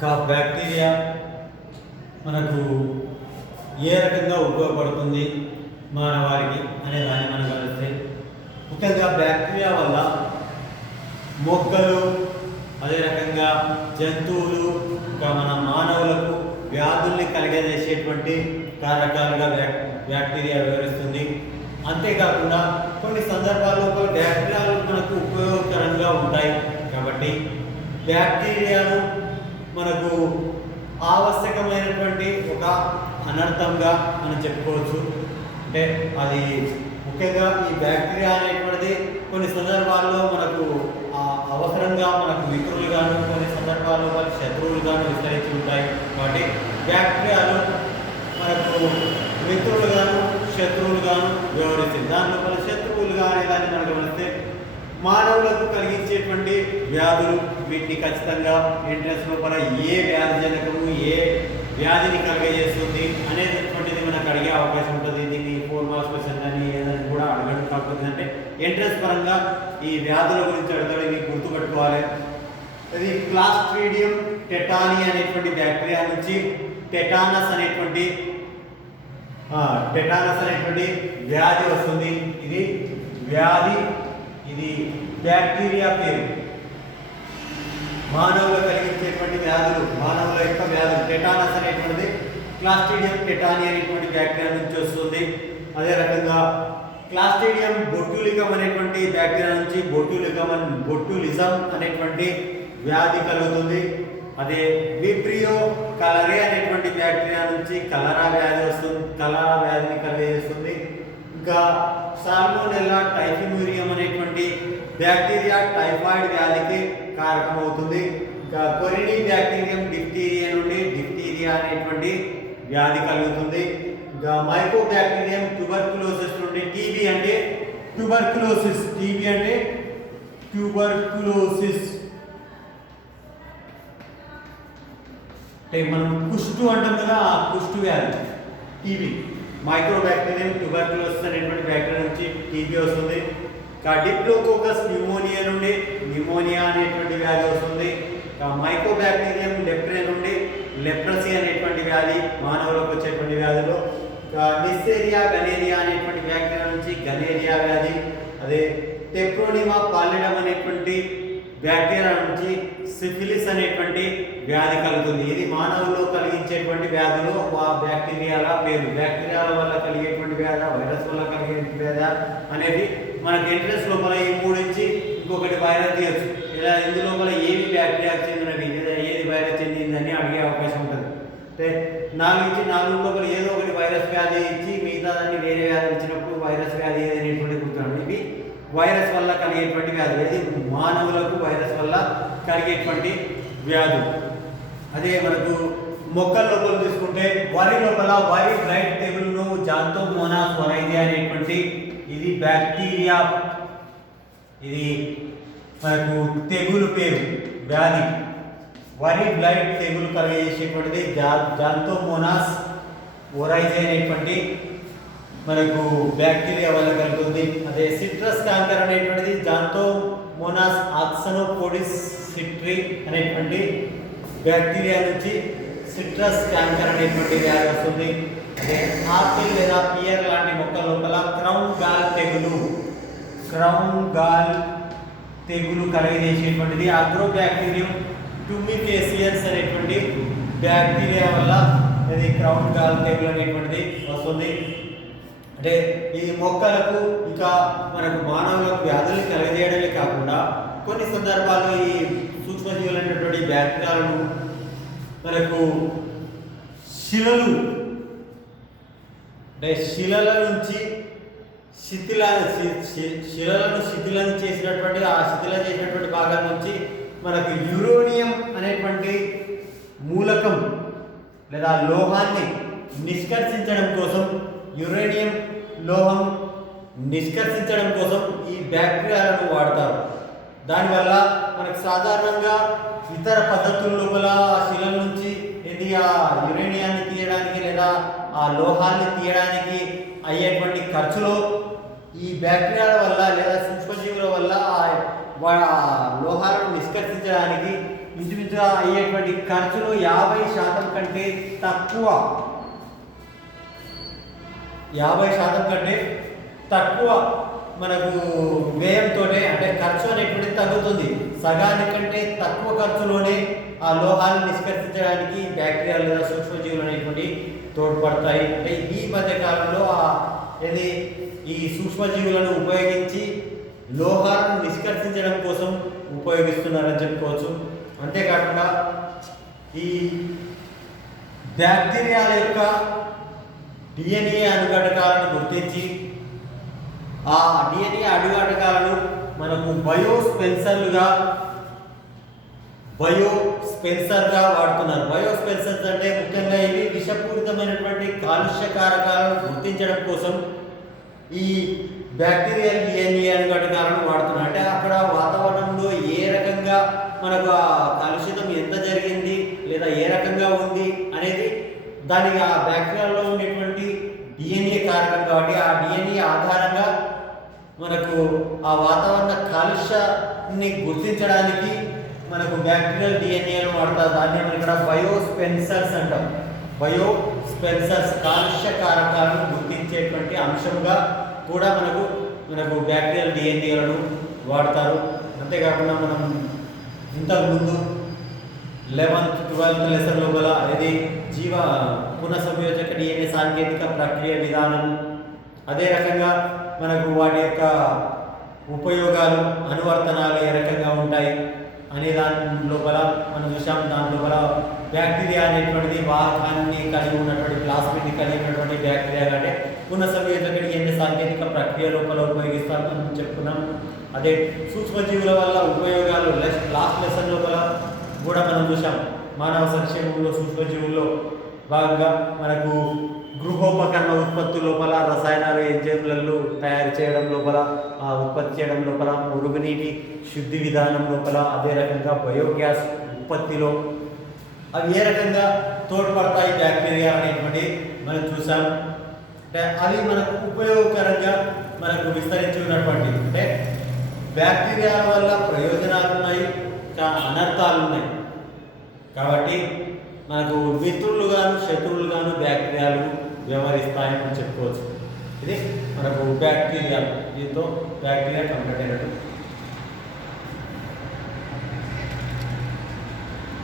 Bacteria మనకు ఏ రకంగా ఉపయోగపడుతుంది మానవాళికి అనే దాన్ని మనం గమనిస్తే, ముఖ్యంగా బ్యాక్టీరియా వల్ల మొక్కలు, అదే రకంగా జంతువులు, ఇంకా మన మానవులకు వ్యాధుల్ని కలిగజేసేటువంటి కారకాలుగా బ్యాక్టీరియా వివరిస్తుంది. అంతేకాకుండా కొన్ని సందర్భాల్లో బ్యాక్టీరియాలు మనకు ఉపయోగకరంగా ఉంటాయి. కాబట్టి బ్యాక్టీరియాను మనకు ఆవశ్యకమైనటువంటి ఒక అనర్థంగా మనం చెప్పుకోవచ్చు. అంటే అది ముఖ్యంగా ఈ బ్యాక్టీరియా అనేటువంటిది కొన్ని సందర్భాల్లో మనకు అవసరంగా మనకు మిత్రులుగాను, కొన్ని సందర్భాల్లో వాళ్ళ శత్రువులుగాను విస్తరించి ఉంటాయి. కాబట్టి బ్యాక్టీరియాలు మనకు మిత్రులుగాను శత్రువులుగాను వ్యవహరిస్తుంది. దాంట్లో మన శత్రువులుగా అనే దాన్ని మనం గమనిస్తే, మానవులకు కలిగించేటువంటి వ్యాధులు, వీటిని ఖచ్చితంగా ఎంట్రన్స్ లోపల ఏ వ్యాధి జనకము, ఏ వ్యాధిని కలుగజేస్తుంది అనేటువంటిది మనకు అడిగే అవకాశం ఉంటుంది. దీన్ని 4 మార్క్స్ క్వశ్చన్ అని ఏదైనా కూడా అడగడం. కాకపోతే అంటే ఎంట్రన్స్ పరంగా ఈ వ్యాధుల గురించి అడగడం, ఇవి గుర్తుపెట్టుకోవాలి. ఇది క్లాస్ట్రీడియం టెటానీ అనేటువంటి బ్యాక్టీరియా నుంచి టెటానస్ అనేటువంటి వ్యాధి వస్తుంది. ఇది వ్యాధి, ఇది బ్యాక్టీరియా పేరు. మానవులు కలిగించేటువంటి వ్యాధులు, మానవుల యొక్క వ్యాధులు టెటానస్ అనేటువంటిది క్లాస్ట్రీడియం టెటానీ అనేటువంటి బ్యాక్టీరియా నుంచి వస్తుంది. అదే రకంగా క్లాస్ట్రీడియం బొట్టులికం అనేటువంటి బ్యాక్టీరియా నుంచి బొట్టులిజం అనేటువంటి వ్యాధి కలుగుతుంది. అదే విబ్రియో కలరే అనేటువంటి బ్యాక్టీరియా నుంచి కలరా వ్యాధి వస్తుంది, కలరా వ్యాధిని కలిగజేస్తుంది. ఇంకా సాల్మోనెల్లా టైఫిమ్యూరియం అనేటువంటి బ్యాక్టీరియా టైఫాయిడ్ వ్యాధికి కారకమవుతుంది. ఇంకా కొరినీ బ్యాక్టీరియం డిఫ్టీరియా నుండి డిఫ్టీరియా అనేటువంటి వ్యాధి కలుగుతుంది. ఇంకా మైకో బ్యాక్టీరియం ట్యూబర్కులోసిస్ నుండి టీబీ అంటే ట్యూబర్కులోసిస్ అంటే మనం కుష్టు అంటాం కదా, ఆ కుష్టు వ్యాధి టీబీ. మైక్రో బ్యాక్టీరియం ట్యూబర్కులోసిస్ అనేటువంటి బ్యాక్టీరియా నుంచి టీబీ వస్తుంది. డిప్లోకోకస్ న్యూమోనియా నుండి న్యూమోనియా అనేటువంటి వ్యాధి వస్తుంది. మైకో బ్యాక్టీరియం లెప్రే నుండి లెప్రసీ అనేటువంటి వ్యాధి మానవులకు వచ్చేటువంటి వ్యాధులు. నిస్సేరియా గనేరియా అనేటువంటి బ్యాక్టీరియా నుంచి గనేరియా వ్యాధి. అదే టెప్రోనిమా పాలిడమ్ అనేటువంటి బ్యాక్టీరియా నుంచి సిఫిలిస్ అనేటువంటి వ్యాధి కలుగుతుంది. ఇది మానవుల్లో కలిగించేటువంటి వ్యాధులు బ్యాక్టీరియాల పేరు. బ్యాక్టీరియాల వల్ల కలిగేటువంటి వ్యాధ, వైరస్ వల్ల కలిగేటువంటి వ్యాధ అనేది మనకి ఎంట్రన్స్ లోపల ఈ 3 నుంచి ఇంకొకటి వైరస్ తీయచ్చు, లేదా ఇందు లోపల ఏవి బ్యాక్టీరియాకి చెందినవి, లేదా ఏది వైరస్ చెందిందని అడిగే అవకాశం ఉంటుంది. అంటే 4 నుంచి 4 లోపల ఏదో ఒకటి వైరస్ వ్యాధి ఇచ్చి మిగతా దాన్ని వేరే వ్యాధి ఇచ్చినప్పుడు వైరస్ వ్యాధి అనేటువంటి గుర్తున్నాడు. ఇవి వైరస్ వల్ల కలిగేటువంటి వ్యాధులు. ఇది మానవులకు వైరస్ వల్ల కలిగేటువంటి వ్యాధులు. అదే మనకు మొక్కల లోపల తీసుకుంటే వరి లోపల వరి బ్లైట్ తెగులును జాంతోమోనాస్ వరైజియా అనేటువంటి ఇది బ్యాక్టీరియా, ఇది మనకు తెగులు పేరు వ్యాధి. వరి బ్లైట్ తెగులు కలిగజేసేటువంటిది జాంతోమోనాస్ వరైజియా అనేటువంటి మనకు బ్యాక్టీరియా వల్ల కలుగుతుంది. అదే సిట్రస్ క్యాంకర్ అనేటువంటిది జాంతోమోనాస్ ఆక్సనోపోడిస్ సిట్రి అనేటువంటి బ్యాక్టీరియా నుంచి సిట్రస్ క్యాంకర్ అనేటువంటి వ్యాధి వస్తుంది. అదే ఆపిల్ లేదా పియర్ లాంటి మొక్కల లోపల క్రౌన్ గాల్ తెగులు కలిగజేసేటువంటిది అగ్రోబ్యాక్టీరియం ట్యూమిఫేసియన్స్ అనేటువంటి బ్యాక్టీరియా వల్ల ఇది క్రౌన్ గాల్ తెగులు అనేటువంటిది వస్తుంది. అంటే ఈ మొక్కలకు ఇంకా మనకు మానవులకు వ్యాధులు కలగజేయడమే కాకుండా కొన్ని సందర్భాల్లో ఈ సూక్ష్మజీవులైనటువంటి బ్యాక్టీరియాలను మనకు శిలల నుంచి శిలలను శిథిలం చేసినటువంటి ఆ శిథిలం చేసినటువంటి భాగం నుంచి మనకు యురేనియం అనేటువంటి మూలకం లేదా లోహాన్ని నిష్కర్షించడం కోసం, యురేనియం లోహం నిష్కర్షించడం కోసం ఈ బ్యాక్టీరియాలను వాడతారు. దానివల్ల మనకు సాధారణంగా ఇతర పద్ధతుల లోపల ఆ శిలల నుంచి ఆ యురేనియాన్ని తీయడానికి లేదా ఆ లోహాన్ని తీయడానికి అయ్యేటువంటి ఖర్చులో ఈ బ్యాక్టీరియాల వల్ల లేదా సూక్ష్మజీవుల వల్ల లోహాలను నిష్కర్షించడానికి ఇంచుమించుగా అయ్యేటువంటి ఖర్చులు 50% కంటే తక్కువ, 50% కంటే తక్కువ మనకు వ్యయంతో అంటే ఖర్చు అనేటువంటిది తగ్గుతుంది. సగానికంటే తక్కువ ఖర్చులోనే ఆ లోహాలను నిష్కర్షించడానికి బ్యాక్టీరియా లేదా సూక్ష్మజీవులు అనేటువంటి తోడ్పడతాయి. అంటే ఈ మధ్య కాలంలో ఈ సూక్ష్మజీవులను ఉపయోగించి లోహాలను నిష్కర్షించడం కోసం ఉపయోగిస్తున్నారని చెప్పుకోవచ్చు. అంతేకాకుండా ఈ బ్యాక్టీరియాల యొక్క డిఎన్ఏ అణుఘటకాలను గుర్తించి ఆ డిఎన్ఏ అణుఘటకాలను మనకు బయోస్పెన్సర్గా వాడుతున్నారు. బయోస్పెన్సర్స్ అంటే ముఖ్యంగా ఇవి విషపూరితమైనటువంటి కాలుష్య కారకాలను గుర్తించడం కోసం ఈ బ్యాక్టీరియల్ డిఎన్ఏ అణుఘటకాలను వాడుతున్నారు. అంటే అక్కడ వాతావరణంలో ఏ రకంగా మనకు ఆ కలుషితం ఎంత జరిగింది లేదా ఏ రకంగా ఉంది అనేది దానికి ఆ బ్యాక్టీరియాలో ఉండేటువంటి డిఎన్ఏ కారకం కాబట్టి ఆ డిఎన్ఏ ఆధారంగా మనకు ఆ వాతావరణ కాలుష్యాన్ని గుర్తించడానికి మనకు బ్యాక్టీరియల్ డిఎన్ఏను వాడతారు. దాన్ని మనం ఇక్కడ బయోస్పెన్సర్స్ అంటాం. బయోస్పెన్సర్స్ కాలుష్య కారకాలను గుర్తించేటువంటి అంశంగా కూడా మనకు బ్యాక్టీరియల్ డిఎన్ఏలను వాడతారు. అంతేకాకుండా మనం ఇంతకుముందు 11th 12th లెసన్ లోపల ఇది జీవ పునఃసంయోజక డిఎన్ఏ సాంకేతిక ప్రక్రియ విధానం, అదే రకంగా మనకు వాటి యొక్క ఉపయోగాలు అనువర్తనాలు ఏ రకంగా ఉంటాయి అనే దాని లోపల మనం చూసాం. దాని లోపల బ్యాక్టీరియా అనేటువంటిది వాహకాన్ని కలిగి ఉన్నటువంటి ప్లాస్మిడ్ని కలిగి ఉన్నటువంటి బ్యాక్టీరియా అంటే పునఃసంయోజక డిఎన్ఏ సాంకేతిక ప్రక్రియ లోపల ఉపయోగిస్తామని చెప్పుకున్నాం. అదే సూక్ష్మజీవుల వల్ల ఉపయోగాలు లాస్ట్ లెసన్ లోపల కూడా మనం చూసాం. మానవ సంక్షేమంలో సూక్ష్మజీవుల్లో భాగంగా మనకు గృహోపకరణ ఉత్పత్తి లోపల రసాయనాలు ఎంజైమ్లలో తయారు చేయడం లోపల ఉత్పత్తి చేయడం లోపల మురుగునీటి శుద్ధి విధానం లోపల అదే రకంగా బయోగ్యాస్ ఉత్పత్తిలో అవి ఏ రకంగా తోడ్పడతాయి బ్యాక్టీరియా అనేటువంటి మనం చూసాం. అంటే అవి మనకు ఉపయోగకరంగా మనకు విస్తరించి ఉన్నటువంటి అంటే బ్యాక్టీరియా వల్ల ప్రయోజనాలు ఉన్నాయి, అనర్థాలు ఉన్నాయి. కాబట్టి మనకు మిత్రులుగాను శత్రువులుగాను బ్యాక్టీరియాలు వ్యవహరిస్తాయని చెప్పుకోవచ్చు. ఇది మనకు బ్యాక్టీరియా, దీంతో బ్యాక్టీరియా కంప్లీట్ అయినట్టు.